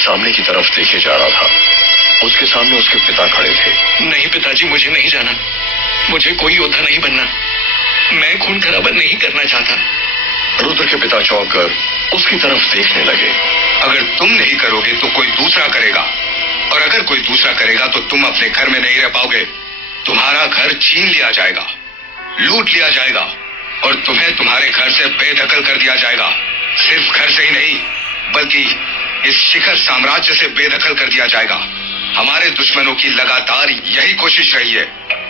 सामने की तरफ देखे जा रहा था। उसके सामने उसके पिता खड़े थे। नहीं पिताजी, मुझे नहीं जाना। मुझे कोई योद्धा नहीं बनना। मैं खून खराबा नहीं करना चाहता। रुद्र के पिता चौंक कर उसकी तरफ देखने लगे। अगर तुम नहीं करोगे तो कोई दूसरा करेगा, और अगर कोई दूसरा करेगा तो तुम अपने घर में नहीं रह पाओगे। तुम्हारा घर छीन लिया जाएगा, लूट लिया जाएगा, और तुम्हें तुम्हारे घर से बेदखल कर दिया जाएगा। सिर्फ घर से ही नहीं, बल्कि इस शिखर साम्राज्य से बेदखल कर दिया जाएगा। हमारे दुश्मनों की लगातार यही कोशिश रही है।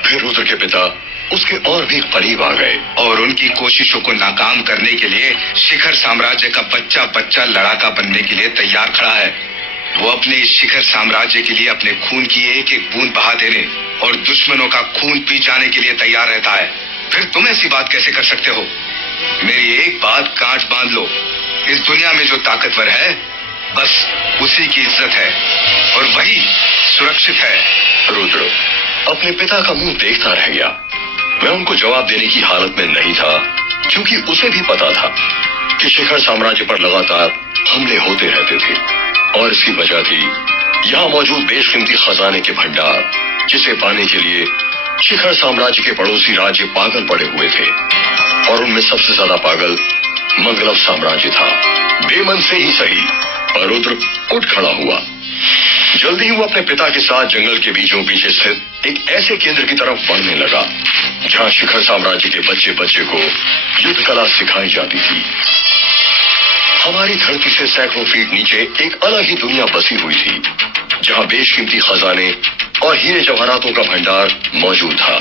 फिर रुद्र के पिता उसके और भी करीब आ गए, और उनकी कोशिशों को नाकाम करने के लिए शिखर साम्राज्य का बच्चा बच्चा लड़ाका बनने के लिए तैयार खड़ा है। वो अपने इस शिखर साम्राज्य के लिए अपने खून की एक एक बूंद बहा देने और दुश्मनों का खून पी जाने के लिए तैयार रहता है। फिर तुम ऐसी बात कैसे कर सकते हो? मेरी एक बात गांठ बांध लो, इस दुनिया में जो ताकतवर है बस उसी की इज्जत है, और वही सुरक्षित है। रुद्र अपने पिता का मुंह देखता रह गया। वह उनको जवाब देने की हालत में नहीं था, क्योंकि उसे भी पता था कि शिखर साम्राज्य पर लगातार हमले होते रहते थे, और इसकी वजह थी यहाँ मौजूद बेशकीमती खजाने के भंडार, जिसे पाने के लिए शिखर साम्राज्य के पड़ोसी राज्य पागल पड़े हुए थे। और उनमें सबसे ज्यादा पागल मंगलव साम्राज्य था। बेमन से ही सही, पर रुद्र उठ खड़ा हुआ। जल्दी ही वो अपने पिता के साथ जंगल के बीचों बीच स्थित एक ऐसे केंद्र की तरफ बढ़ने लगा जहाँ शिखर साम्राज्य के बच्चे बच्चे को युद्ध कला सिखाई जाती थी। हमारी धरती से सैकड़ों फीट नीचे एक अलग ही दुनिया बसी हुई थी, जहाँ बेशकीमती खजाने और हीरे जवाहरातों का भंडार मौजूद था।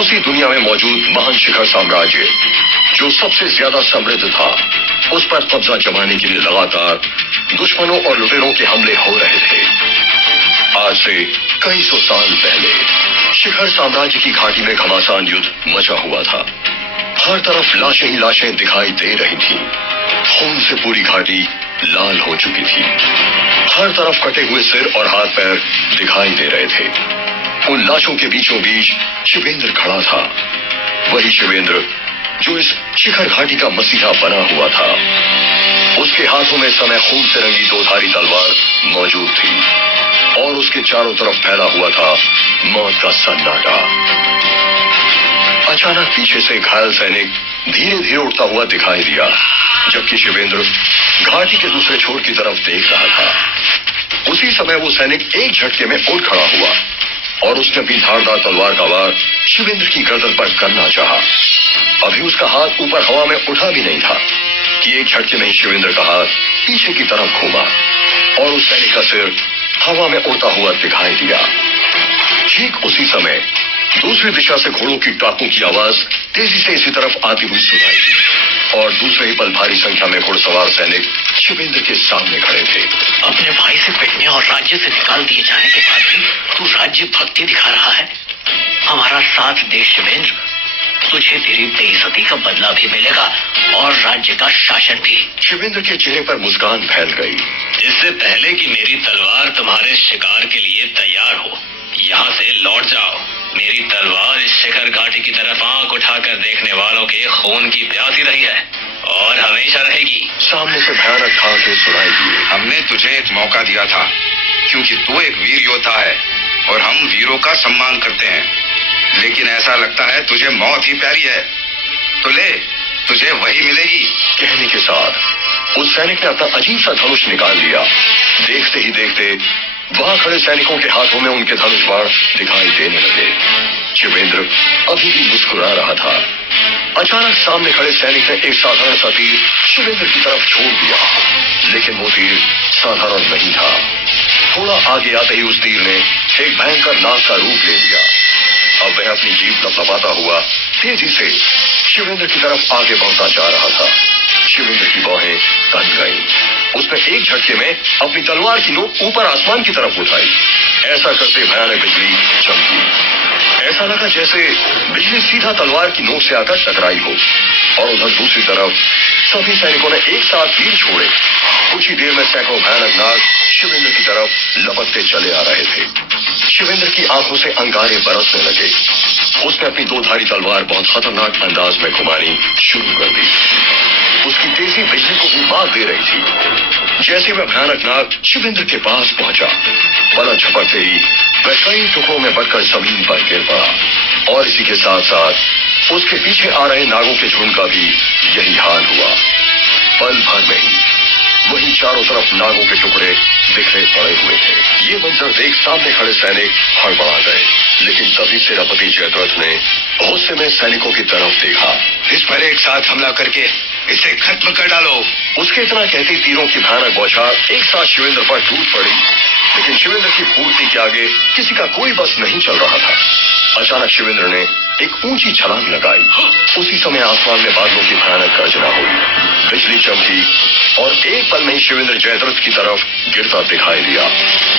उसी दुनिया में मौजूद महान शिखर साम्राज्य, जो सबसे ज्यादा समृद्ध था, उस पर कब्जा जमाने के लिए लगातार दुश्मनों और लुटेरों के हमले हो रहे थे। आज से कई सौ साल पहले शिखर साम्राज्य की घाटी में घमासान युद्ध मचा हुआ था। हर तरफ लाशें ही लाशें दिखाई दे रही थीं। खून से पूरी घाटी लाल हो चुकी थी। हर तरफ कटे हुए सिर और हाथ पैर दिखाई दे रहे थे। उन लाशों के बीचों बीच शिवेंद्र खड़ा था, वही शिवेंद्र जो इस शिखर घाटी का मसीहा बना हुआ था। उसके हाथों में समय खून से रंगी दोधारी तलवार मौजूद थी, और उसके चारों तरफ फैला हुआ था मौत का सन्नाटा। अचानक पीछे से घायल सैनिक धीरे धीरे उठता हुआ दिखाई दिया, जबकि शिवेंद्र घाटी के दूसरे छोर की तरफ देख रहा था। उसी समय वो सैनिक एक झटके में उठ खड़ा हुआ, और उसने अपनी धारदार तलवार का वार शिवेंद्र की गर्दन पर करना चाहा। अभी उसका हाथ ऊपर हवा में उठा भी नहीं था कि एक झटके में ही शिवेंद्र का हाथ पीछे की तरफ घूमा, और उस सैनिक का सिर हवा में उड़ता हुआ दिखाई दिया। ठीक उसी समय दूसरी दिशा से घोड़ों की टापों की आवाज तेजी से इसी तरफ आती हुई सुनाई दी, और दूसरे ही पल भारी संख्या में घुड़सवार सैनिक शिवेंद्र के सामने खड़े थे। अपने भाई से पिटने और राज्य से निकाल दिए जाने के बाद भी तू राज्य भक्ति दिखा रहा है। हमारा साथ दे शिवेंद्र, तुझे तेरी बेइज्जती का बदला भी मिलेगा, और राज्य का शासन भी। शिवेंद्र के चेहरे पर मुस्कान फैल गई। इससे पहले कि मेरी तलवार तुम्हारे शिकार के लिए तैयार हो, यहाँ से लौट जाओ। मेरी तलवार इस शिखर घाटी की तरफ आंख उठाकर देखने वालों के खून की प्यासी रही है, और हमेशा रहेगी। सामने से भयानक ठाके सुनाई दिए। हमने तुझे एक मौका दिया था, क्योंकि तू एक वीर योद्धा है, और हम वीरों का सम्मान करते हैं। लेकिन ऐसा लगता है तुझे मौत ही प्यारी है, तो ले, तुझे वही मिलेगी। कहने के साथ उस सैनिक ने अपना अजीब सा धनुष निकाल लिया। देखते ही देखते वहां खड़े सैनिकों के हाथों में उनके धनुष बाण दिखाई देने लगे। शिवेंद्र अभी भी मुस्कुरा रहा था। अचानक सामने खड़े सैनिक ने एक साधारण सा तीर शिवेंद्र की तरफ छोड़ दिया, लेकिन वो तीर साधारण नहीं था। थोड़ा आगे आते ही उस तीर ने एक भयंकर नाग का रूप ले लिया। अब वह अपनी जीभ लपलपाता हुआ तेजी से शिवेंद्र की तरफ आगे बढ़ता जा रहा था। शिवेंद्र की बाहें तन गईं। उसने एक झटके में अपनी तलवार की नोक ऊपर आसमान की तरफ उठाई। ऐसा करते भयानक बिजली चमकी। ऐसा लगा जैसे बिजली सीधा तलवार की नोक से आकर टकराई हो, और उधर दूसरी तरफ सभी सैनिकों ने एक साथ तीर छोड़े। कुछ ही देर में सैकड़ों भयानक नाग शिवेंद्र की तरफ लपकते चले आ रहे थे। शिवेंद्र की आंखों से अंगारे बरसने लगे। उसने अपनी दो धारी तलवार बहुत खतरनाक अंदाज में घुमानी शुरू कर दी। उसकी तेजी बिजली को भी मात दे रही थी। जैसे वह भयानक नाग शिवेंद्र के पास पहुंचा, पलक झपकते ही वह कई टुकड़ों में बढ़कर जमीन पर गिर पड़ा और इसी के साथ साथ उसके पीछे आ रहे नागों के झुंड का भी यही हाल हुआ। पल भर में ही वहीं चारों तरफ नागों के टुकड़े बिखरे पड़े हुए थे। ये मंजर देख सामने खड़े सैनिक हड़बड़ा गए, लेकिन तभी सेनापति जयद्रथ ने गुस्से में सैनिकों की तरफ देखा। इस पर एक साथ हमला करके इसे खत्म कर डालो। उसके इतना कहते तीरों की भयानक बौछार एक साथ शिवेंद्र पर टूट पड़ी, लेकिन शिवेंद्र की फुर्ती के आगे किसी का कोई बस नहीं चल रहा था। अचानक शिवेंद्र ने एक ऊंची छलांग लगाई। उसी समय आसमान में बादलों की भयानक गर्जना हुई, बिजली चमकी और एक पल में ही शिवेंद्र जयद्रथ की तरफ गिरता दिखाई दिया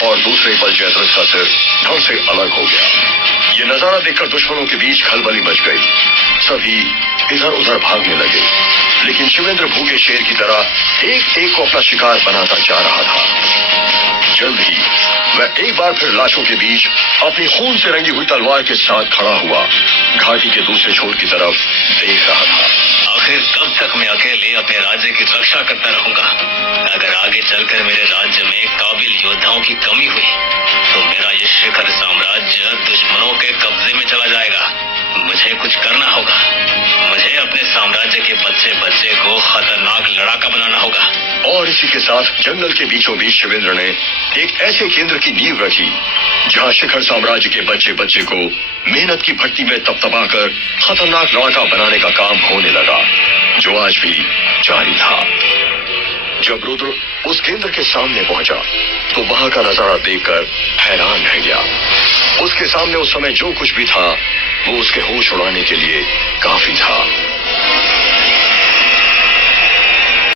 और दूसरे पल जयद्रथ का सिर धड़ से अलग हो गया। ये नजारा देखकर दुश्मनों के बीच खलबली मच गई। सभी इधर उधर भागने लगे, लेकिन शिवेंद्र भूखे शेर की तरह एक एक को अपना शिकार बनाता जा रहा था। जल्द ही वह एक बार फिर लाशों के बीच अपनी खून से रंगी हुई तलवार के साथ खड़ा हुआ घाटी के दूसरे छोर की तरफ देख रहा था। आखिर कब तक मैं अकेले अपने राज्य की रक्षा करता रहूंगा? अगर आगे चलकर मेरे राज्य में काबिल योद्धाओं की कमी हुई तो मेरा ये शिखर साम्राज्य दुश्मनों के कब्जे में चला जाएगा। मुझे कुछ करना होगा। मुझे अपने साम्राज्य के बच्चे बच्चे को खतरनाक लड़ाका बनाना होगा। और इसी के साथ जंगल के बीचों बीच शिवेंद्र ने एक ऐसे केंद्र की नींव रखी जहां शिखर साम्राज्य के बच्चे बच्चे को मेहनत की भट्टी में तपतपाकर खतरनाक लड़ाका बनाने का काम होने लगा, जो आज भी जारी था। जब रुद्र उस केंद्र के सामने पहुंचा तो वहां का नजारा देखकर हैरान रह गया। उसके सामने उस समय जो कुछ भी था वो उसके होश उड़ाने के लिए काफी था।